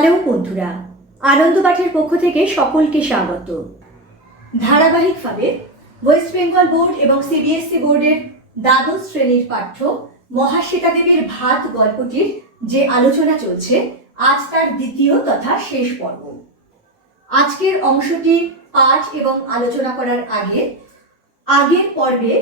Hello বন্ধুরা, আনন্দবাটের পক্ষ থেকে সকলকে স্বাগত। ধারাবাহিকভাবে ওয়েস্ট বেঙ্গল বোর্ড এবং সিবিএসই বোর্ডের দ্বাদশ শ্রেণীর পাঠ্য মহাশ্বেতা দেবীর ভাত গল্পটির যে আলোচনা চলছে, আজ তার দ্বিতীয় তথা শেষ পর্ব। আজকের অংশটি পাঠ এবং আলোচনা করার আগের পর্বে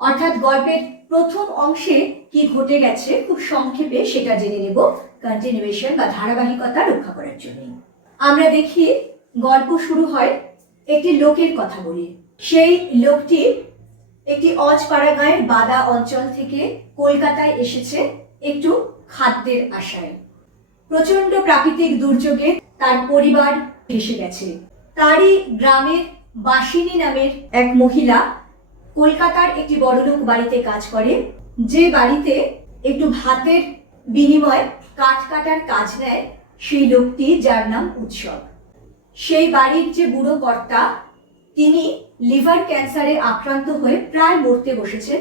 অর্থাৎ গল্পের প্রথম অংশে কি ঘটে গেছে খুব সংক্ষেপে সেটা জেনে নেব, কন্টিনিউয়েশন বা ধারাবাহিকতা রক্ষা করার জন্য। আমরা দেখি গল্প শুরু হয় একটি লোকের কথা বলে। সেই লোকটি একটি অজপাড়া গাঁয়ের বাদা অঞ্চল থেকে কলকাতায় এসেছে একটু খাদ্যের আশায়। প্রচন্ড প্রাকৃতিক দুর্যোগে তার পরিবার ভেসে গেছে। তারই গ্রামের বাসিনী নামের এক মহিলা কলকাতার একটি বড়লোক বাড়িতে কাজ করে, যে বাড়িতে একটু ভাতের বিনিময়ে কাঠ কাটার কাজ নেয় সেই লোকটি, যার নাম উৎসব। সেই বাড়ির যে বুড়ো কর্তা, তিনি লিভার ক্যান্সারে আক্রান্ত হয়ে প্রায় মরতে বসেছেন।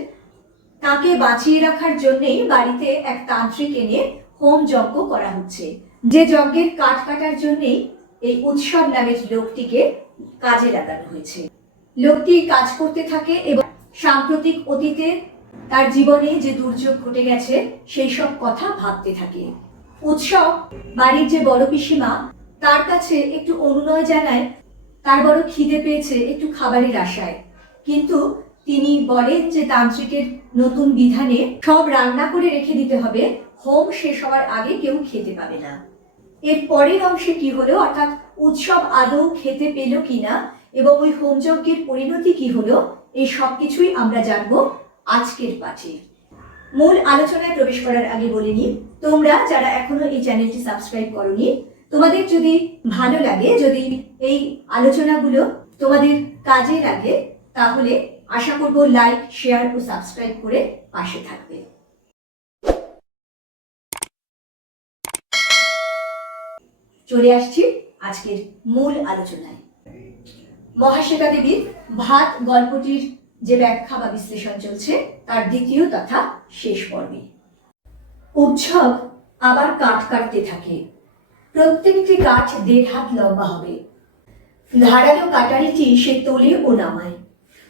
তাকে বাঁচিয়ে রাখার জন্যই বাড়িতে এক তান্ত্রিক এনে হোম যজ্ঞ করা হচ্ছে, যে যজ্ঞের কাঠ কাটার জন্যই এই উৎসব নামের লোকটিকে কাজে লাগানো হয়েছে। লোকটি কাজ করতে থাকে এবং সাম্প্রতিক অতীতে তার জীবনে যে দুর্যোগ ঘটে গেছে সেই সব কথা ভাবতে থাকে। উৎসব বাড়ির যে বড় পিসিমা, তার কাছে একটু অনুনয় জানায়, তার বড় খিদে পেয়েছে একটু খাবারের আশায়। কিন্তু তিনি বলেন যে তান্ত্রিকের নতুন বিধানে সব রান্না করে রেখে দিতে হবে, হোম শেষ হওয়ার আগে কেউ খেতে পাবে না। এর পরের অংশে কি হলো, অর্থাৎ উৎসব আদৌ খেতে পেল কিনা এবং ওই হোমযজ্ঞের পরিণতি কি হলো, এই সব কিছুই আমরা জানবো আজকের পাঠে। মূল আলোচনায় প্রবেশ করার আগে বলে নিই, তোমরা যারা এখনো এই চ্যানেলটি সাবস্ক্রাইব করোনি, তোমাদের যদি ভালো লাগে, যদি এই আলোচনাগুলো তোমাদের কাজে লাগে, তাহলে আশা করব লাইক, শেয়ার ও সাবস্ক্রাইব করে পাশে থাকবে। চলে আসছি আজকের মূল আলোচনায়। মহাশ্বেতা দেবীর ভাত গল্পটির যে ব্যাখ্যা বা বিশ্লেষণ চলছে তার দ্বিতীয় তথা শেষ পর্বে। উৎসব আবার কাঠ কাটতে থাকে। প্রত্যেকটি কাঠ 1.5 হাত লম্বা হবে। ধারালো কাটারিটি সে তোলে ও নামায়।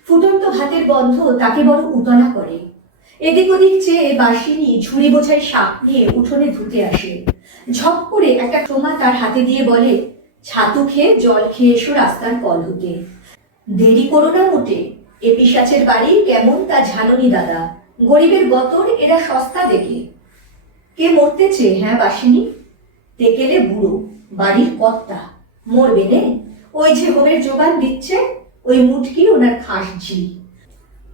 ফুটন্ত ভাতের গন্ধ তাকে বড় উতলা করে। এদিক ওদিক চেয়ে বাসিনী ঝুড়ি বোঝাই শাক নিয়ে উঠোনে ধুতে আসে। ঝপ করে একটা টোমা তার হাতে দিয়ে বলে, ছাতু খেয়ে জল খেয়ে এসো রাস্তার কল হতে। দেরি করো না মোটে, এ পিশাচের বাড়ি কেমন তা ঝালনি দাদা, গরিবের গতর এরা সস্তা দেখে। কে মরতেছে? হ্যাঁ বাসিনী। তেকেলে বুড়ো, বাড়ির কর্তা। মরবে নে? ওই যে হোমের জোগান দিচ্ছে, ওই মুটকি ওনার খাস ঝি।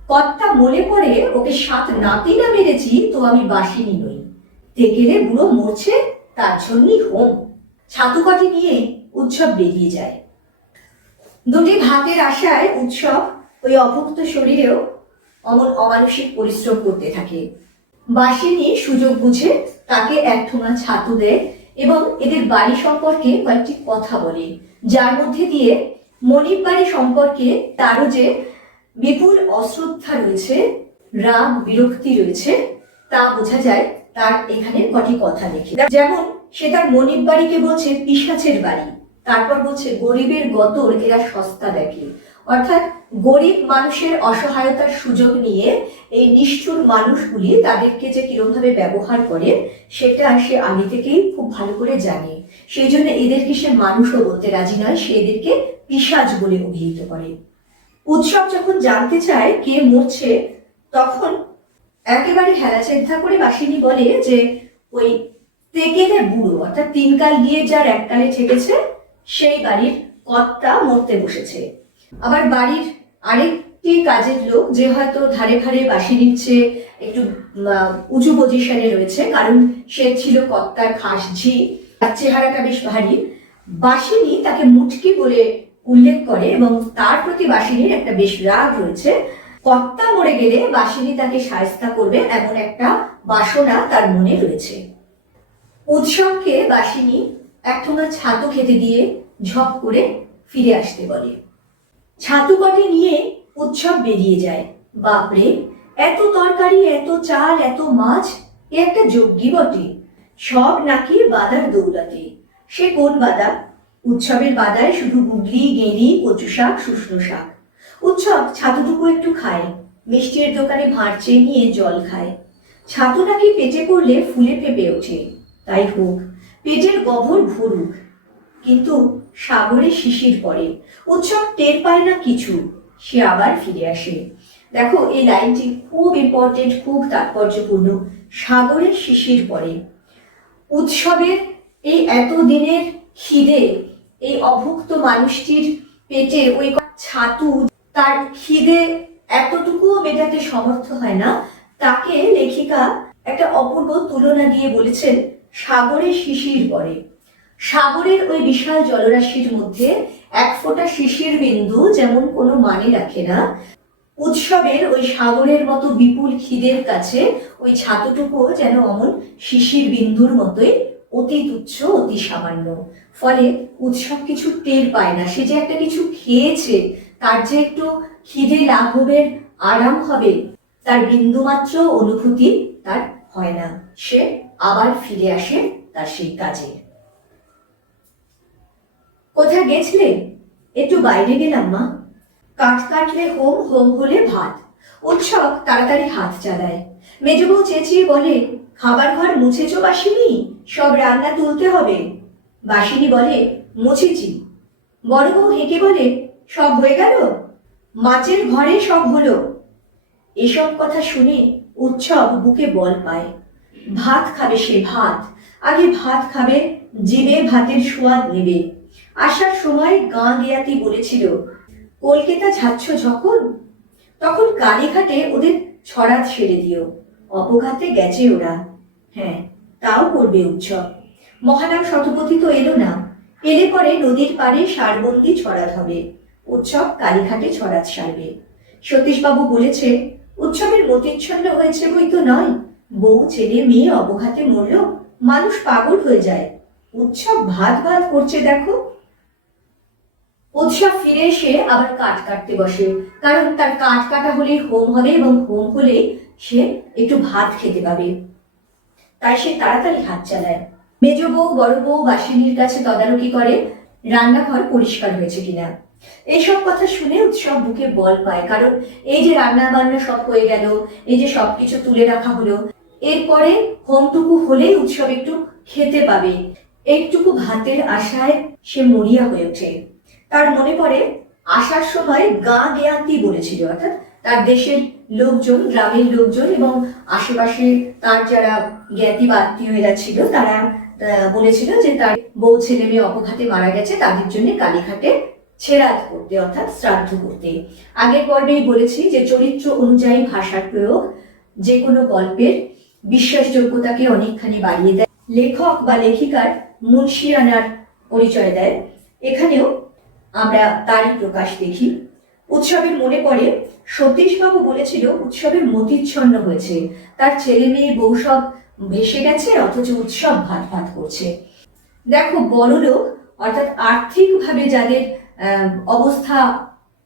কর্তা মলে পড়ে ওকে 7 নাতি না মেরেছি তো আমি বাসিনী নই। তেকেলে বুড়ো মরছে, তার জন্যই হোম। ছাতু কটি নিয়ে উৎসব বেরিয়ে যায়। দুটি ভাতের আশায় উৎসব ওই অভুক্ত শরীরেও অমানসিক পরিশ্রম করতে থাকে। বাসিনী সুযোগ বুঝে তাকে 1 ঠোঙা ছাতু দেয় এবং এদের বাড়ি সম্পর্কে কয়েকটি কথা বলে, যার মধ্যে দিয়ে মনিব বাড়ি সম্পর্কে তারও যে বিপুল অশ্রদ্ধা রয়েছে, রাগ বিরক্তি রয়েছে, তা বোঝা যায় তার এখানে কটি কথা লিখে। যেমন সে তার মনিব বাড়িকে বলছে পিশাচের বাড়ি, তারপর বলছে গরিবের গতর এরা সস্তা দেখে। অর্থাৎ গরিব মানুষের অসহায়তার সুযোগ নিয়ে এই নিষ্ঠুর মানুষগুলি তাদেরকে যে কিরকমভাবে ব্যবহার করে সেটা সে আগে থেকেই খুব ভালো করে জানে। সেই জন্য এদেরকে সে মানুষও বলতে রাজি নয়, সে এদেরকে পিশাচ বলে অভিহিত করে। উৎসব যখন জানতে চায় কে মরছে, তখন একেবারে হেলাচেদ্ধা করে বাসিনী বলে যে ওই তেকেলে বুড়ো, অর্থাৎ 3 কাল গিয়ে যার 1 কালে ঠেকেছে, সেই বাড়ির কর্তা মরতে বসেছে। আবার বাড়ির আরেকটি কাজের লোক, যে হয়তো ধারে ধারে বাসি নিচ্ছে, একটু উঁচু পজিশনে রয়েছে, কারণ সে ছিল কর্তার খাস ঝি, তার চেহারাটা বেশ ভারী। বাসিনী তাকে মুটকি বলে উল্লেখ করে এবং তার প্রতি বাসিনীর একটা বেশ রাগ রয়েছে। কর্তা মরে গেলে বাসিনী তাকে শায়েস্তা করবে এমন একটা বাসনা তার মনে রয়েছে। উৎসবকে বাসিনী 1 ঠোঙা ছাতু খেতে দিয়ে ঝপ করে ফিরে আসতে বলে। ছাতু কটি নিয়ে উৎসব বেরিয়ে যায়। বাপরে, এত তরকারি, এত চাল, এত মাছ, এ একটা যজ্ঞী বটে। সব নাকি বাদার দৌলতে। সে কোন বাদা? উৎসবের বাদায় শুধু গুগলি, গেঁড়ি, কচু শাক, শুষ্নো শাক। উৎসব ছাতুটুকু একটু খায়, মিষ্টির দোকানে ভাঁড় চেয়ে নিয়ে জল খায়। ছাতু নাকি পেটে পড়লে ফুলে ফেপে ওঠে, তাই হোক, পেটের গভর ভরুক। কিন্তু সাগরে শিশির পড়ে, উৎসব টের পায় না কিছু, সে আবার ফিরে আসে। দেখো, এই লাইনটি খুব ইম্পর্টেন্ট, খুব তাৎপর্যপূর্ণ। সাগরে শিশির পড়ে। উৎসবের এই এতদিনের খিদে, এই অভুক্ত মানুষটির পেটে ওই ছাতু তার খিদে এতটুকুও মেটাতে সমর্থ হয় না। তাকে লেখিকা একটা অপূর্ব তুলনা দিয়ে বলেছেন, সাগরে শিশির পড়ে। সাগরের ওই বিশাল জলরাশির মধ্যে এক ফোঁটা শিশির বিন্দু যেমন কোনো মানে রাখে না, উৎসবের ওই সাগরের মতো বিপুল খিদের কাছে ওই ছাতুটুকুও যেন অমন শিশির বিন্দুর মতোই অতি তুচ্ছ, অতি সামান্য। ফলে উৎসব কিছু টের পায় না, সে যে একটা কিছু খেয়েছে, তার যে একটু খিদে লাঘবের আরাম হবে, তার বিন্দুমাত্র অনুভূতি তার হয় না। সে আবার ফিরে আসে তার সেই কাজে। কোথায় গেছিলে? একটু বাইরে গেলাম মা। কাঠ কাটলে হোম, হোম হলে ভাত। উৎসব তাড়াতাড়ি হাত চালায়। মেজ বউ চেঁচিয়ে বলে, খাবার ঘর মুছেছ বাসিনি? সব রান্না তুলতে হবে। বাসিনি বলে, মুছেছি। বড় বউ হেঁকে বলে, সব হয়ে গেল? মাছের ঘরে সব হলো। এসব কথা শুনে উৎসব বুকে বল পায়। ভাত খাবে সে, ভাত। আগে ভাত খাবে, জিভে ভাতের সোয়াদ নেবে। আসার সময় গাঁ গেয়াতি বলেছিল, কলকাতা যাচ্ছ যখন, তখন কালীঘাটে ওদের ছড়াত সেরে দিও। অপঘাতে গেছে ওরা। হ্যাঁ, তাও করবে উৎসব। মহানাম শতপথী তো এলো না, এলে পরে নদীর পাড়ে সারবন্দি ছড়াত হবে। উৎসব কালীঘাটে ছড়াত সারবে। সতীশবাবু বলেছে, উৎসবের মতিচ্ছন্ন হয়েছে বই তো নয়, বউ ছেলে মেয়ে অপঘাতে মরল, মানুষ পাগল হয়ে যায়। উৎসব ভাত ভাত করছে দেখো। উৎসব ফিরে এসে আবার কাঠ কাটতে বসে, কারণ তার কাঠ কাটা হলেই হোম হবে, এবং হোম হলে সে একটু ভাত খেতে পাবে। তাই সে তাড়াতাড়ি হাত চালায়। মেজ বউ, বড় বউ বাসিনীর কাছে তদারকি করে রান্নাঘর পরিষ্কার হয়েছে কিনা। এইসব কথা শুনে উৎসব বুকে বল পায়, কারণ এই যে রান্না বান্না সব হয়ে গেল, এই যে সবকিছু তুলে রাখা হলো, এরপরে হোমটুকু হলেই উৎসব একটু খেতে পাবে। একটুকু ভাতের আশায় সে মরিয়া হয়ে ওঠে। তার মনে পড়ে আসার সময় গাঁ গেয়াতি বলেছিল, অর্থাৎ তার দেশের লোকজন, গ্রামের লোকজন এবং আশেপাশে তার যারা জ্ঞাতি বা আত্মীয়রা ছিল, তারা বলেছিল যে তার বউ ছেলে মেয়ে অপঘাতে মারা গেছে, তাদের জন্য কালীঘাটে ছেড়াত করতে, অর্থাৎ শ্রাদ্ধ করতে। আগের পর্বেই বলেছি যে চরিত্র অনুযায়ী ভাষার প্রয়োগ যে কোনো গল্পের বিশ্বাসযোগ্যতাকে অনেকখানি বাড়িয়ে দেয়, লেখক বা লেখিকার মুন্সিয়ানার পরিচয় দেয়। এখানেও আমরা তারই প্রকাশ দেখি। উৎসবের মনে পড়ে সতীশবাবু বলেছিল উৎসবের মতিচ্ছন্ন হয়েছে, তার ছেলে মেয়ে বউ সব ভেসে গেছে, অথচ উৎসব ভাত ভাত করছে। দেখো, বড় লোক অর্থাৎ আর্থিকভাবে যাদের অবস্থা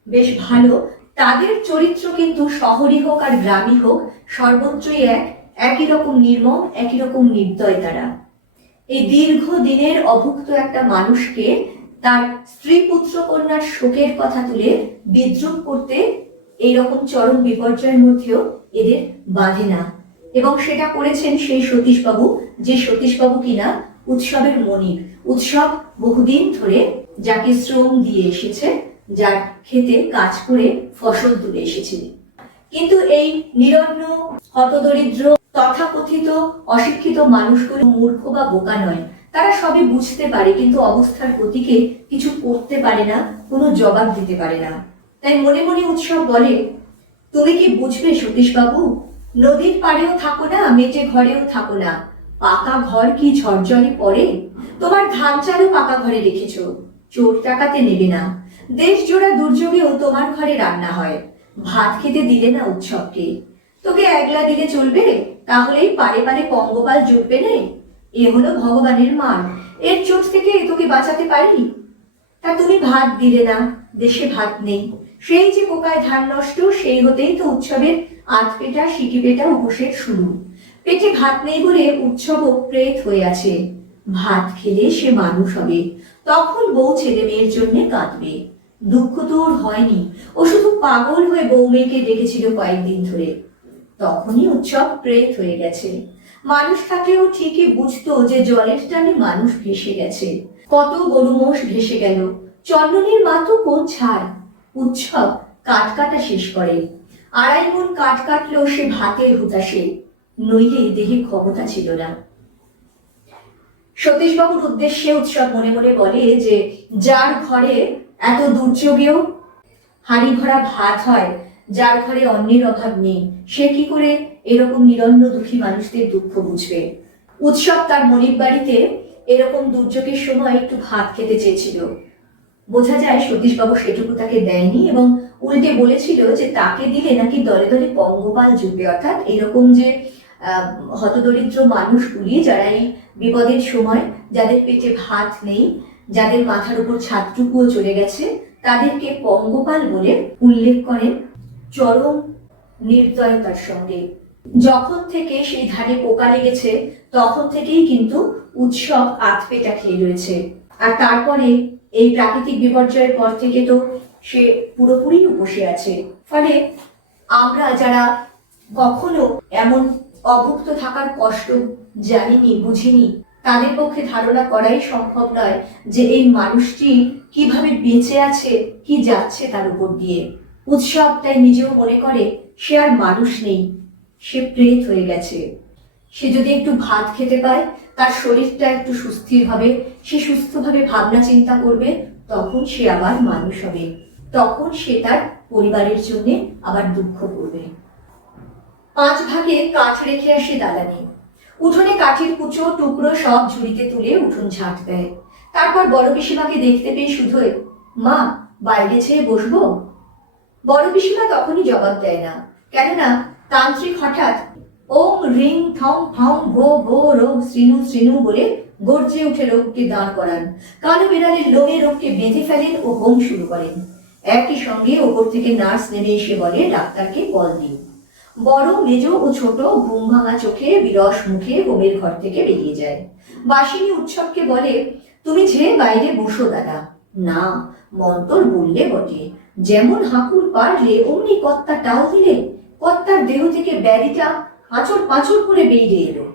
বেশ ভালো, তাদের চরিত্র কিন্তু শহরই হোক আর গ্রামই হোক, সর্বত্রই একই রকম নির্মম, একই রকম নির্দয় তারা। এই দীর্ঘ দিনের অভুক্ত একটা মানুষকে তার স্ত্রী পুত্র কন্যার শোকের কথা তুলে বিদ্রুপ করতে এইরকম চরম বিপর্যয়ের মধ্যেও এদের বাধে না। এবং সেটা করেছেন সেই সতীশবাবু, যে সতীশবাবু কিনা উৎসবের মনিব। উৎসব বহুদিন ধরে যাকে শ্রম দিয়ে এসেছে, যার খেতে কাজ করে ফসল তুলে এসেছে। কিন্তু এই নিরন্ন, হতদরিদ্র, তথাকথিত অশিক্ষিত মানুষগুলো মূর্খ বা বোকা নয়, তারা সবই বুঝতে পারে, কিন্তু অবস্থার গতিকে কিছু করতে পারে না, কোনো জবাব দিতে পারে না। তাই মনে মনে উৎসব বলে, তুমি কি বুঝবে সতীশবাবু? নদীর পাড়েও থাকো না, মেটে ঘরেও থাকো না, পাকা ঘর কি ঝরঝরে পড়ে? তোমার ধান চালও পাকা ঘরে রেখেছ, চোর টাকাতে নেবে না। দেশ জোড়া দুর্যোগেও তোমার ঘরে রান্না হয়, ভাত খেতে দিলে না উৎসবকে। তোকে একলা দিলে চলবে? তাহলেই পারে পারে পঙ্গপাল জুটবে না। এ হলো ভগবানের মান, এর চোট থেকে তোকে বাঁচাতে পারি? তা তুমি ভাত দিলে না, দেশে ভাত নেই। সেই যে পোকায় ধান নষ্ট, সেই হতেই তো উৎসবের আধ পেটা সিকি পেটা উপোসের শুরু। পেটে ভাত নেই বলে উৎসবও প্রেত হয়ে আছে। ভাত খেলে সে মানুষ হবে, তখন বউ ছেলে মেয়ের জন্য কাঁদবে। দুঃখ তো ওর হয়নি, ও শুধু পাগল হয়ে বউ মেয়েকে ডেকেছিল কয়েকদিন ধরে। তখনই উৎসব প্রেত হয়ে গেছে। মানুষ থাকলেও ঠিকই বুঝতো যে জলের টানে মানুষ ভেসে গেছে। কত গরু মোষ ভেসে গেল, চন্দনের মা তো কোন ছাড়। উৎসব কাঠ কাটা শেষ করে। 2.5 মণ কাঠ কাটলেও সে ভাতের হুতাশে, নইলে দেহে ক্ষমতা ছিল না। সতীশবাবুর উদ্দেশ্যে উৎসব মনে মনে বলে যে যার ঘরে এত দুর্যোগেও হাঁড়ি ভরা ভাত হয়, যার ঘরে অন্নের অভাব নেই, সে কি করে এরকম নিরন্ন দুঃখী মানুষদের দুঃখ বুঝবে। উৎসব তার মনিব বাড়িতে এরকম দুর্যোগের সময় একটু ভাত খেতে চেয়েছিল। বোঝা যায় সতীশবাবু সেটুকু তাকে দেয়নি এবং উল্টে বলেছিল যে তাকে দিলে নাকি দলে দলে পঙ্গপাল জুটবে। অর্থাৎ এরকম যে হতদরিদ্র মানুষগুলি যারা এই বিপদের সময়, যাদের পেটে ভাত নেই, যাদের মাথার উপর ছাদটুকুও চলে গেছে, তাদেরকে পঙ্গপাল বলে উল্লেখ করেন চরম নির্দয়তার সঙ্গে। যখন থেকে সেই ধানে পোকা লেগেছে তখন থেকেই কিন্তু উৎসব আধপেটা খেয়ে রয়েছে। আর তারপরে এই প্রাকৃতিক বিপর্যয়ের পর থেকে তো সে পুরোপুরি উপসে আছে। ফলে আমরা যারা কখনো এমন অভুক্ত থাকার কষ্ট জানিনি, বুঝিনি, তাদের পক্ষে ধারণা করাই সম্ভব নয় যে এই মানুষটি কিভাবে বেঁচে আছে, কি যাচ্ছে তার উপর দিয়ে। উৎসব তাই নিজেও মনে করে সে আর মানুষ নেই, সে প্রেত হয়ে গেছে। সে যদি একটু ভাত খেতে পায়, তার শরীরটা একটু সুস্থির হবে, সে সুস্থভাবে ভাবনা চিন্তা করবে, তখন সে আবার মানুষ হবে, তখন সে তার পরিবারের জন্য আবার দুঃখ করবে। 5 ভাগে কাঠ রেখে আসে দালানে। উঠোনে কাঠের কুচো টুকরো সব ঝুড়িতে তুলে উঠোন ঝাঁট দেয়। তারপর বড় পিসিমাকে দেখতে পেয়ে শুধোয়, মা বাইরে ছেয়ে বসবো? বড় পিসিমা তখনই জবাব দেয় না, কেননা তান্ত্রিক হঠাৎ ওং রিং ঠং ঠং ভো ভো রোগ শ্রীনু শ্রীনু বলে গর্জে উঠে রোগকে দাঁড় করান। কালো বিড়ালের লোমে রোগকে বেঁধে ফেলেন ও হোম শুরু করেন। একই সঙ্গে ওপর থেকে নার্স নেমে এসে বলে, ডাক্তারকে কল দিন। বড়, মেজ ও ছোট ঘুম ভাঙা চোখে বিরস মুখে হোমের ঘর থেকে বেরিয়ে যায়। বাসিনী উৎসবকে বলে, তুমি যে বাইরে বসো দাদা। না, মন্তর বললে বটে, যেমন হাঁকুর পারলে অমনি কর্তা টাল দিলে কর্তার দেহ থেকে ব্যাধিটা আঁচড় পাঁচড় করে বেরিয়ে এলো।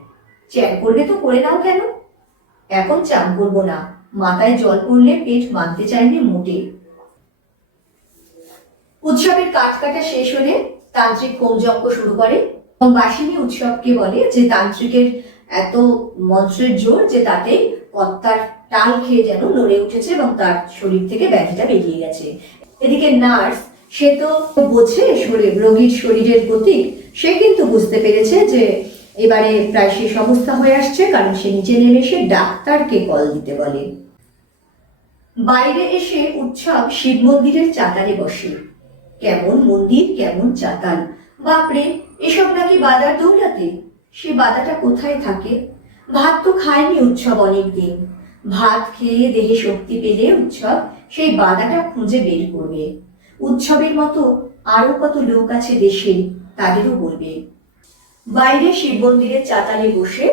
চ্যান করবে তো করে নাও কেন? এখন চান করবো না, মাথায় জল পড়লে পেট মানতে চাইনি মোটে। উৎসবের কাঠ কাটা শেষ হলে তান্ত্রিক হোমযজ্ঞ শুরু করে এবং বাসিনী উৎসবকে বলে যে তান্ত্রিকের এত মন্ত্রের জোর যে তাতে কর্তার টাল খেয়ে যেন নড়ে উঠেছে এবং তার শরীর থেকে ব্যাধিটা বেরিয়ে গেছে। এদিকে নার্স, সে তো বোঝে রোগীর শরীরের গতি, সে কিন্তু বুঝতে পেরেছে যে এবারে প্রায় শেষ অবস্থা হয়ে আসছে, কারণ সে নিচে নেমে এসে ডাক্তারকে কল দিতে বলে। বাইরে এসে উৎসব শিব মন্দিরের চাতালে বসে। কেমন মন্দির, কেমন চাতাল, বাপরে, এসব নাকি বাদার দৌড়াতে? সে বাদাটা কোথায় থাকে? ভাত তো খায়নি উৎসব অনেকদিন। ভাত খেয়ে দেহে শক্তি পেলে উৎসব সেই বাদাটা খুঁজে বের করবে। উৎসবের মতো আরো কত লোক আছে দেশে, তাদেরও বলবে। বাইরে শিব মন্দিরের চাতালে বসে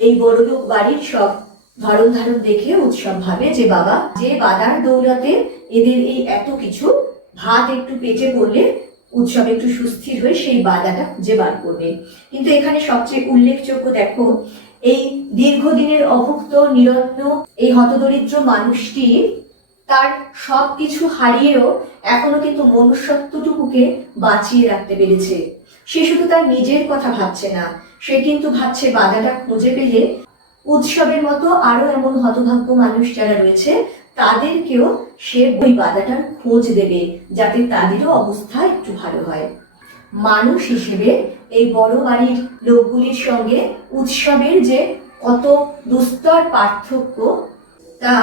এই বড় লোক বাড়ির সব ধরন ধারণ দেখে উৎসব ভাবে যে বাবা, যে বাদার দৌলতে এদের এই এত কিছু, ভাত একটু পেটে পড়লে উৎসব একটু সুস্থির হয়ে সেই বাদাটা খুঁজে বার করবে। কিন্তু এখানে সবচেয়ে উল্লেখযোগ্য দেখো, এই দীর্ঘদিনের অভুক্ত নিরন্ন এই হতদরিদ্র মানুষটি তার সবকিছু হারিয়েও এখনো কিন্তু মনুষ্যত্বটুকুকে বাঁচিয়ে রাখতে পেরেছে। সে শুধু তার নিজের কথা ভাবছে না, সে কিন্তু ভাবছে বাদাটা খুঁজে পেলে উৎসবের মতো আরো এমন হতভাগ্য মানুষ যারা রয়েছে তাদেরকেও সে ওই বাদাটার খোঁজ দেবে, যাতে তাদেরও অবস্থা একটু ভালো হয়। মানুষ হিসেবে এই বড় বাড়ির লোকগুলির সঙ্গে উৎসবের যে কত দুস্তর পার্থক্য, তা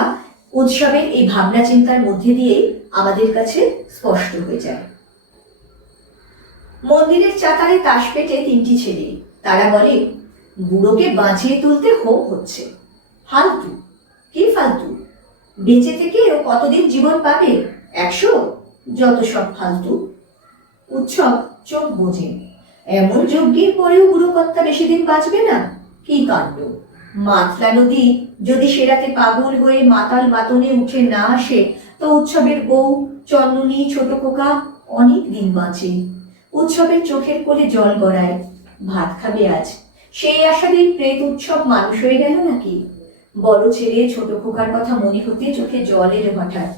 উৎসবের এই ভাবনা চিন্তার মধ্যে দিয়ে আমাদের কাছে স্পষ্ট হয়ে যায়। মন্দিরের চাতালে তাস পেটে 3টি ছেলে, তারা বলে, বুড়োকে বাঁচিয়ে তুলতে হোম হচ্ছে। ফালতু, কি ফালতু? বেঁচে থেকে ও কতদিন জীবন পাবে? 100? যত সব ফালতু। উৎসব চোখ বোঝে, এমন যজ্ঞের পরেও বুড়ো কর্তা বেশি দিন বাঁচবে না? কি কাণ্ড! মাতলা নদী যদি সে রাতে পাগল হয়ে মাতাল মাতনে উঠে না আসে, তো উৎসবের বউ চন্ননী ছোট খোকা অনেক দিন বাঁচে। উৎসবের চোখের কোলে জল গড়ায়, ভাত খাবে আজ। সেই আশাতেই প্রেত উৎসব মানুষ হয়ে গেল নাকি? বড় ছেলে ছোট খোকার কথা মনে হতে চোখে জল এলো হঠাৎ।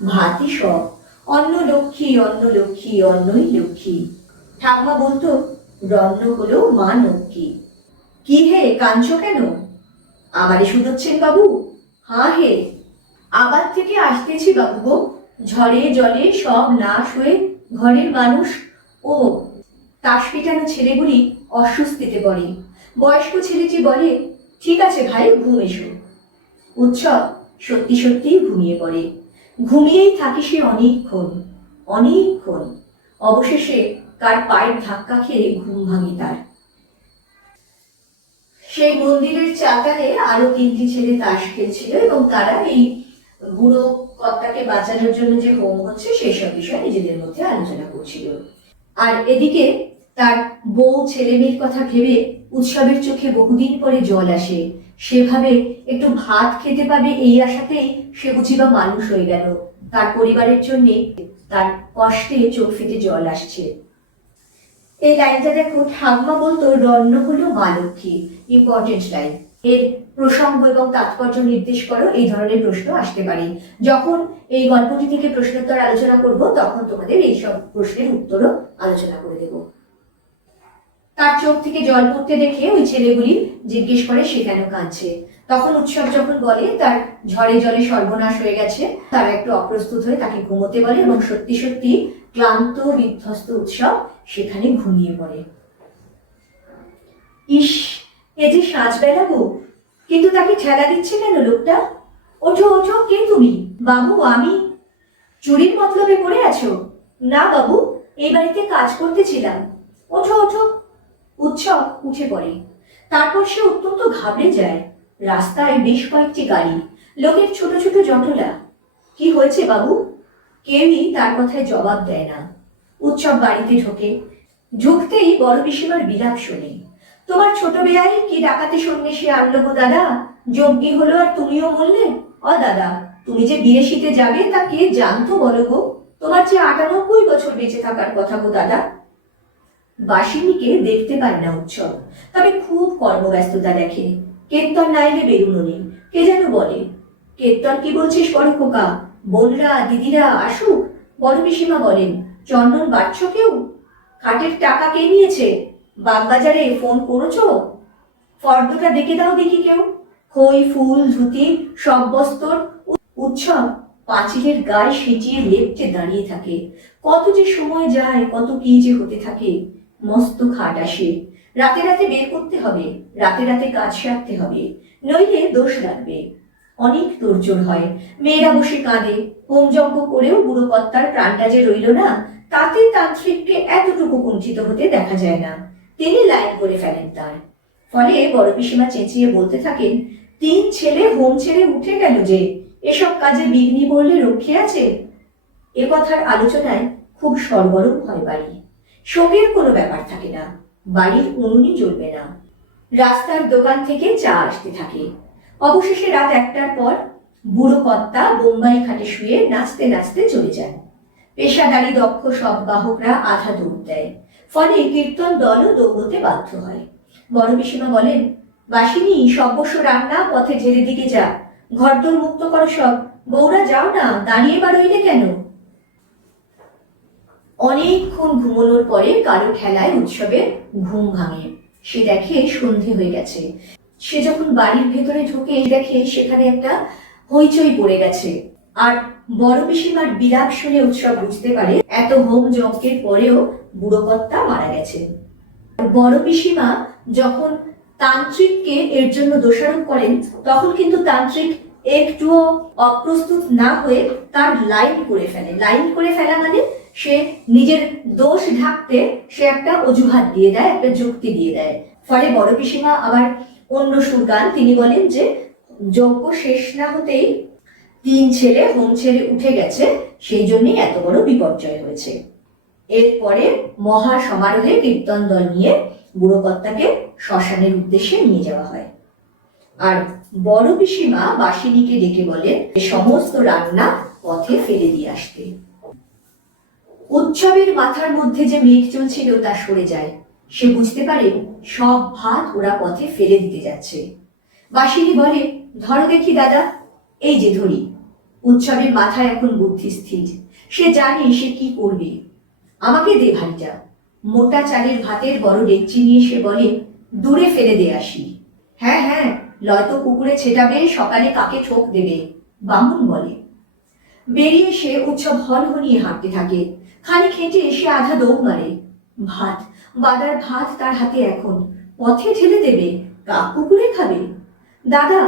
ভাতই সব, অন্ন লক্ষ্মী, অন্ন লক্ষ্মী, অন্নই লক্ষ্মী। ঠাম্মা বলতো রন্ন হলো মা লক্ষ্মী। কি হে, কাঁদছো কেন? আমারে শুধোচ্ছেন বাবু? হ্যাঁ হে, আবার থেকে আসতেছি বাবু গো। ঝড়ে জলে সব নাশ হয়ে ঘরের মানুষ ও তাস পিটানো ছেলেগুলি অস্বস্তিতে পড়ে। বয়স্ক ছেলেটি বলে, ঠিক আছে ভাই, ঘুম এসো। উৎসব সত্যি সত্যি ঘুমিয়ে পড়ে। ঘুমিয়েই থাকে সে অনেকক্ষণ, অনেকক্ষণ। অবশেষে কার পায়ের ধাক্কা খেয়ে ঘুম ভাঙে তার। সেই মন্দিরের চাতালে আরো 3টি ছেলে তাস খেলছিল এবং তারা এই বুড়ো কর্তাকে বাঁচানোর জন্য যে হোম হচ্ছে সেসব বিষয়ে নিজেদের মধ্যে আলোচনা করছিল। আর এদিকে তার বউ ছেলে মেয়ের কথা ভেবে উৎসবের চোখে বহুদিন পরে জল আসে। সেভাবে একটু ভাত খেতে পাবে এই আশাতেই সে বুঝিবা মানুষ হয়ে গেল। তার পরিবারের জন্য তার কষ্টে চোখ ফেটে জল আসছে। এই লাইনটা দেখো, ঠাম্মা বলতো রন্ন হলো মা লক্ষ্মী। Important line. এর প্রসঙ্গ এবং তাৎপর্য নির্দেশ করো, এই ধরনের প্রশ্ন আসতে পারে। যখন এই গল্পটি থেকে প্রশ্নোত্তর আলোচনা করব তখন তোমাদের এইসব প্রশ্নের উত্তরও আলোচনা করে দেব। তার চোখ থেকে জল পড়তে দেখে ওই ছেলেগুলি জিজ্ঞেস করে সে কেন কাঁদছে। তখন উৎসব যখন বলে তার ঝড়ে জলে সর্বনাশ হয়ে গেছে, তারা একটু অপ্রস্তুত হয়ে তাকে ঘুমোতে বলে এবং সত্যি সত্যি ক্লান্ত বিধ্বস্ত উৎসব সেখানে ঘুমিয়ে পড়ে। ইস, এ যে সাজবেলা গো, কিন্তু তাকে ঠেলা দিচ্ছে কেন লোকটা? ওঠো ওঠো, কে তুমি? বাবু আমি। চুরির মতলবে পড়ে আছো? না বাবু, এই বাড়িতে কাজ করতেছিলাম। ওঠো ওঠো। উৎসব উঠে পড়ে। তারপর সে অত্যন্ত ঘাবড়ে যায়। রাস্তায় বেশ কয়েকটি গাড়ি, লোকের ছোট ছোট জটলা। কি হয়েছে বাবু? কেউই তার কথায় জবাব দেয় না। উৎসব বাড়িতে ঢোকে। ঢুকতেই বড় পিসিমার বিলাপ শোনে। তোমার ছোট বেয়াই কি ডাকাতে সন্ন্যাসী আনলো গো দাদা? যজ্ঞী হলো আর তুমিও বললে? অ দাদা, তুমি যে বিদেশিতে যাবে তা কে জানতো বলো গো? তোমার যে 98 বছর বেঁচে থাকার কথা গো দাদা। বাসিনীকে দেখতে পায় না উৎসব, তবে খুব কর্মব্যস্ততা দেখে। কীর্তন না এলে বেরুনো নেই। কে যেন বলে, কীর্তন কি বলছিস বড় খোকা? বোনরা দিদিরা আসুক। বড় পিসিমা বলেন, চন্দন বাড়ছ কেউ? খাটের টাকা কে নিয়েছে? বাগবাজারে ফোন করেছ? ফর্দটা দেখে দাও দেখি কেউ। খই ফুল ধুতি সব বস্তর। উৎসব পাঁচিলের গায়ে সেচিয়ে লেপটে দাঁড়িয়ে থাকে। কত যে সময় যায়, কত কি যে হতে থাকে। মস্ত খাট আসে। রাতে রাতে বের করতে হবে, রাতে রাতে কাজ সারতে হবে, নইলে দোষ লাগবে। অনেক তোড়জোড় হয়। মেয়েরা বসে কাঁদে। হোমযজ্ঞ করেও বুড়ো কর্তার প্রাণটা যে রইল না, তাতে তান্ত্রিককে এতটুকু কুণ্ঠিত হতে দেখা যায় না। তিনি লাইন করে ফেলেন তার। ফলে বড় পিসিমা চেঁচিয়ে বলতে থাকেন, 3 ছেলে হোম ছেড়ে উঠে গেল যে, এসব কাজে বিঘ্নি পড়লে রক্ষে আছে? এ কথার আলোচনায় খুব সরগরম হয় বাড়ি। শোকের কোনো ব্যাপার থাকে না। বাড়ির উনুনই জ্বলবে না। রাস্তার দোকান থেকে চা আসতে থাকে। অবশেষে রাত 1টার পর বুড়ো কর্তা বোম্বাই খাটে শুয়ে নাচতে নাচতে চলে যান। পেশাদারি দক্ষ সব বাহকরা আধা দৌড় দেয়। ফলে কীর্তন দলও দৌড়তে বাধ্য হয়। বড় পিসিমা বলেন, বাসিনী সর্বস্ব রান্না পথে ঝেড়ে দিকে যা, ঘরদোর মুক্ত করো সব। বউরা যাও না, দাঁড়িয়ে বা রইলে কেন? অনেকক্ষণ ঘুমোনোর পরে কারো ঠেলায় উৎসবের ঘুম ভাঙে। সে দেখে সন্ধে হয়ে গেছে। সে যখন বাড়ির ভেতরে ঢোকে দেখে সেখানে একটা হইচই পড়ে গেছে। আর বড় পিসিমার বিলাপ শুনে উৎসব বুঝতে পারে এত হোম যজ্ঞের পরেও বুড়ো কর্তা মারা গেছে। বড় পিসিমা যখন তান্ত্রিককে এর জন্য দোষারোপ করেন, তখন কিন্তু তান্ত্রিক একটুও অপ্রস্তুত না হয়ে তার লাইন করে ফেলে। লাইন করে ফেলা মানে সে নিজের দোষ ঢাকতে সে একটা অজুহাত দিয়ে দেয়, একটা যুক্তি দিয়ে দেয়। ফলে বড় পিসিমা আবার অন্য সুর গান। তিনি বলেন যে যজ্ঞ শেষ না হতেই 3 ছেলে হোম ছেড়ে উঠে গেছে, সেই জন্যই এত বড় বিপর্যয় হয়েছে। এরপরে মহা সমারোহে কীর্তন দল নিয়ে বুড়ো কর্তাকে শ্মশানের উদ্দেশ্যে নিয়ে যাওয়া হয়। আর বড় পিসিমা বাসিনীকে ডেকে বলে সমস্ত রান্না পথে ফেলে দিয়ে আসতে। উৎসবের মাথার মধ্যে যে মেঘ চলছিল তা সরে যায়। সে বুঝতে পারে সব ভাত ওরা পথে ফেলে দিতে যাচ্ছে। বাসিনী বলে, ধরো দেখি দাদা। এই যে ধরি। উৎসবের মাথায় এখন বুদ্ধি স্থির। সে জানে সে কি করবে। আমাকে দে ভাইটা। মোটা চালের ভাতের বড় ডেকচি নিয়ে সে বলে, দূরে ফেলে দিয়ে আসি। হ্যাঁ হ্যাঁ, নয়তো কুকুরে ছেটাবে, সকালে কাকে ঠোক দেবে, বামুন বলে। বেরিয়ে সে উৎসব হনহনিয়ে হাঁটতে থাকে। খানিক হেঁটে এসে আধা দৌড় মারে। ভাত, বাদার ভাত তার হাতে এখন। পথে ঠেলে দেবে, কাক কুকুরে খাবে। দাদা,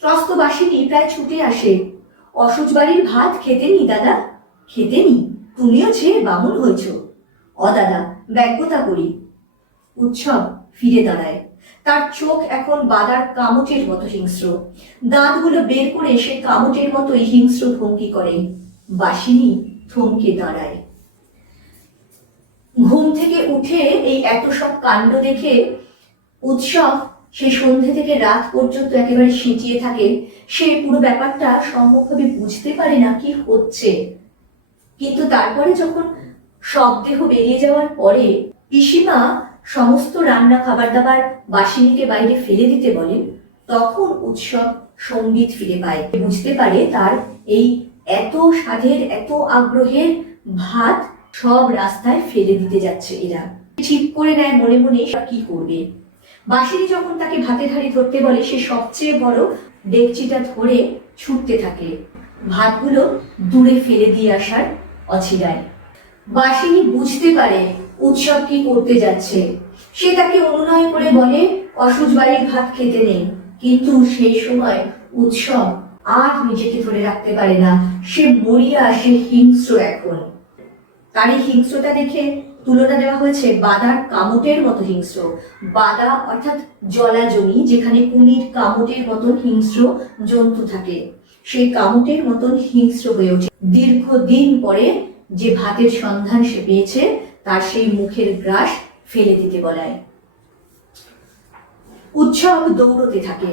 ত্রস্ত বাসিনী প্রায় ছুটে আসে। অসুচ বাড়ির ভাত খেতে নি দাদা, খেতে নি? তুমিও ছেড়ে বামুন হয়েছ। অ দাদা, ব্যগ্যতা করি। উৎসব ফিরে দাঁড়ায়। তার চোখ এখন বাদার কামটের মতো হিংস্র। দাঁতগুলো বের করে সে কামটের মতোই হিংস্র ভঙ্গি করে। বাসিনী থমকে দাঁড়ায়। ঘুম থেকে উঠে এই এত সব কাণ্ড দেখে উৎসব সেই সন্ধ্যে থেকে রাত পর্যন্ত একেবারে সিঁটিয়ে থাকে। সে পুরো ব্যাপারটা সম্ভবভাবে বুঝতে পারে না কি হচ্ছে। কিন্তু তারপরে যখন শবদেহ বেরিয়ে যাওয়ার পরে পিসিমা সমস্ত রান্না খাবার দাবার বাসিনীকে বাইরে ফেলে দিতে বলে, তখন উৎসব সঙ্গীত ফিরে পায়। বুঝতে পারে তার এই এত স্বাদের, এত আগ্রহের ভাত সব রাস্তায় ফেলে দিতে যাচ্ছে এরা। ঠিক করে নেয় মনে মনে কি করবে। বাসিনী যখন তাকে ভাতের হাঁড়ি ধরতে বলে, সে সবচেয়ে বড় ডেকচিটা ধরে ছুটতে থাকে ভাতগুলো দূরে ফেলে দিয়ে আসার অছিলায়। বাসিনী বুঝতে পারে উৎসব কি করতে যাচ্ছে। সে তাকে অনুনয় করে বলে, অসুচ বাড়ির ভাত খেতে নেই। কিন্তু সেই সময় উৎসব আর নিজেকে ধরে রাখতে পারে না। সে মরিয়া, সে হিংস্র এখন। তার এই হিংস্রতা দেখে তুলনা দেওয়া হয়েছে বাদার কামটের মতো হিংস্র। বাদা অর্থাৎ জলাজমি, যেখানে কুমির কামটের মতন হিংস্র জন্তু থাকে, সেই কামটের মতন হিংস্র হয়ে ওঠে। দীর্ঘদিন পরে যে ভাতের সন্ধান সে পেয়েছে তার সেই মুখের গ্রাস ফেলে দিতে বলায়। উৎসব দৌড়তে থাকে।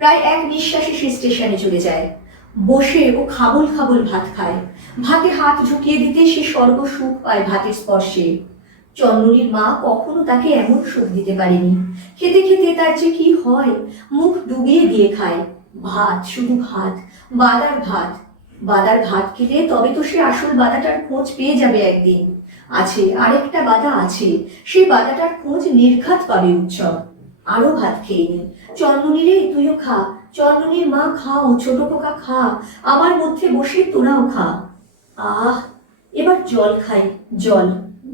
প্রায় এক নিঃশ্বাসে সে স্টেশনে চলে যায়। বসে ও খাবল খাবল ভাত খায়। ভাতে হাত ঢুকিয়ে দিতে সে স্বর্গ সুখ পায় ভাতের স্পর্শে। চন্দ্রনীর মা কখনো তাকে এমন সুখ দিতে পারেনি। খেতে খেতে তার যে কি হয়, মুখ ডুবিয়ে দিয়ে খায়। ভাত, শুধু ভাত, বাদার ভাত। বাদার ভাত খেলে তবে তো সে আসল বাদাটার খোঁজ পেয়ে যাবে একদিন। আছে আরেকটা বাদা আছে, সেই বাদাটার খোঁজ নির্ঘাত পাবে উৎসব। আরো ভাত খেয়ে নি। চন্দ্রনী রে, তুইও খা। চন্দ্রনীর মা, খাও, ছোট পোকা খা। আমার মধ্যে বসে তোরাও খা। আহ, এবার জল খাই, জল।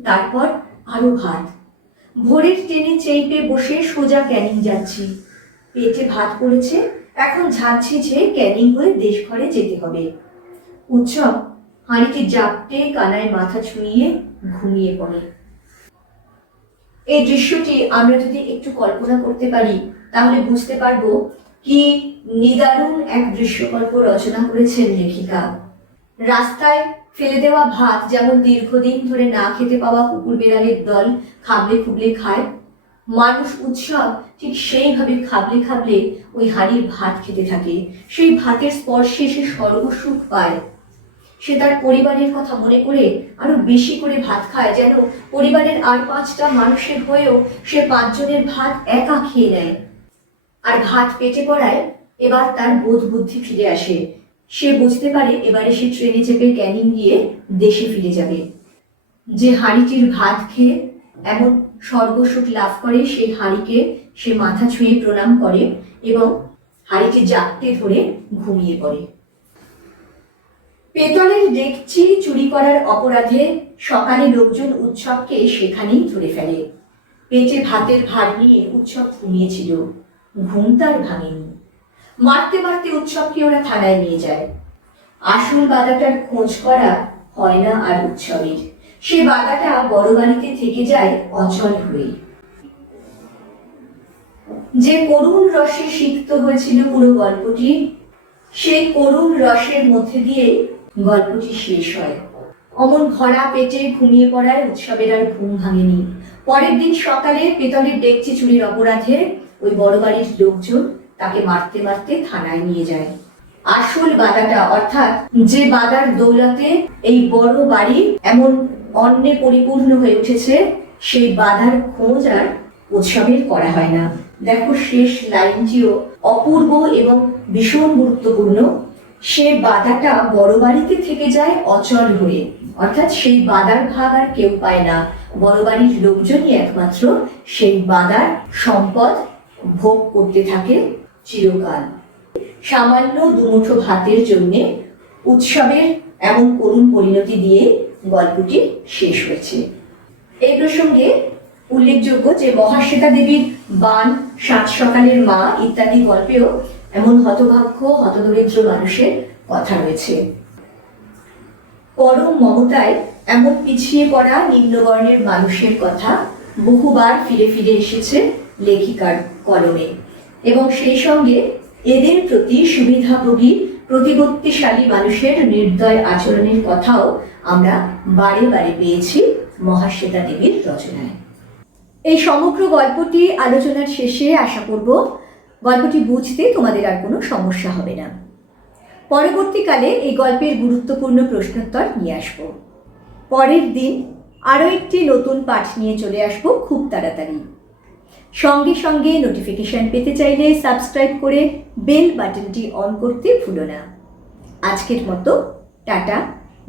তারপর আরো ভাত। ভোরের ট্রেনে চেপে বসে সোজা ক্যানিং যাচ্ছি। পেটে ভাত পড়েছে, এখন ঝাঁচ্ছি যে ক্যানিং হয়ে দেশ ঘরে যেতে হবে। উৎসব হাঁড়িকে জাপটে কানায় মাথা ছুঁয়ে ঘুমিয়ে পড়ে। এই দৃশ্যটি আমরা যদি একটু কল্পনা করতে পারি তাহলে বুঝতে পারবো কি নিদারুণ এক দৃশ্যকল্প রচনা করেছেন লেখিকা। রাস্তায় ফেলে দেওয়া ভাত যেমন দীর্ঘদিন ধরে না খেতে পাওয়া কুকুর বেড়ালের দল খাবলে খুবলে খায়, মানুষ উৎসব ঠিক সেইভাবে খাবলে খাবলে ওই হাঁড়ির ভাত খেতে থাকে। সেই ভাতের স্পর্শে সে স্বর্গসুখ পায়। সে তার পরিবারের কথা মনে করে আরো বেশি করে ভাত খায়, যেন পরিবারের আর 5টা মানুষের হয়েও সে 5 জনের ভাত একা খেয়ে নেয়। আর ভাত পেটে পড়ায় এবার তার বোধ বুদ্ধি ফিরে আসে। সে বুঝতে পারে এবারে সে ট্রেনে চেপে ক্যানিং গিয়ে দেশে ফিরে যাবে। যে হাঁড়িটির ভাত খেয়ে এমন স্বর্গসুখ লাভ করে, সেই হাঁড়িকে সে মাথা ছুঁয়ে প্রণাম করে এবং হাঁড়িটি জাপটে ধরে ঘুমিয়ে পড়ে। পেতলের ডেকচি চুরি করার অপরাধে সকালে লোকজন উৎসবকে সেখানেই ধরে ফেলে। পেটে ভাতের ভার নিয়ে উৎসব ঘুমিয়েছিল, ঘুম তার ভাঙেনি। মারতে মারতে উৎসবকে ওরা থানায় নিয়ে যায়। আসল বাদাটার খোঁজ করা হয় না আর উৎসবের। সে বাদাটা বড় বাড়িতে থেকে যায় অচল হয়ে। যে করুণ রসে সিক্ত হয়েছিল পুরো গল্পটি, সেই করুণ রসের মধ্যে দিয়ে গল্পটি শেষ হয়। অমন ভরা পেটে ঘুমিয়ে পড়ায় উৎসবের আর ঘুম ভাঙেনি। পরের দিন সকালে পেতলের ডেকচি চুরির অপরাধে ওই বড় বাড়ির লোকজন তাকে মারতে মারতে থানায় নিয়ে যায়। আসল বাধাটা, অর্থাৎ যে বাধার দৌলতে এই বড় বাড়ি এমন অন্নে পরিপূর্ণ হয়ে উঠেছে, সেই বাধার খোঁজ আর উৎসবের করা হয় না। দেখো, শেষ লাইনটিও অপূর্ব এবং ভীষণ গুরুত্বপূর্ণ। সে বাধাটা বড় বাড়িতে থেকে যায় অচল হয়ে, অর্থাৎ সেই বাধার ভাগ আর কেউ পায় না। বড় বাড়ির লোকজনই একমাত্র সেই বাধার সম্পদ ভোগ করতে থাকে চিরকাল। সামান্য দুমুঠো ভাতের জন্যে উৎসবের এমন করুণ পরিণতি দিয়ে গল্পটি শেষ হয়েছে। এই প্রসঙ্গে উল্লেখযোগ্য যে মহাশ্বেতা দেবীর বান, সাত সকালের মা ইত্যাদি গল্পেও এমন হতভাগ্য হতদরিদ্র মানুষের কথা রয়েছে। পরম মমতায় এমন পিছিয়ে পড়া নিম্নবর্ণের মানুষের কথা বহুবার ফিরে ফিরে এসেছে লেখিকার কলমে, এবং সেই সঙ্গে এদের প্রতি সুবিধাভোগী প্রতিপত্তিশালী মানুষের নির্দয় আচরণের কথাও আমরা বারে বারে পেয়েছি মহাশ্বেতা দেবীর রচনায়। এই সমগ্র গল্পটি আলোচনার শেষে আশা করব গল্পটি বুঝতে তোমাদের আর কোনো সমস্যা হবে না। পরবর্তীকালে এই গল্পের গুরুত্বপূর্ণ প্রশ্নোত্তর নিয়ে আসব। পরের দিন আরও একটি নতুন পাঠ নিয়ে চলে আসব খুব তাড়াতাড়ি। সঙ্গে সঙ্গে নোটিফিকেশন পেতে চাইলে সাবস্ক্রাইব করে বেল বাটনটি অন করতে ভুলো না। আজকের মতো টাটা,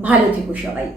ভালো থেকো সবাই।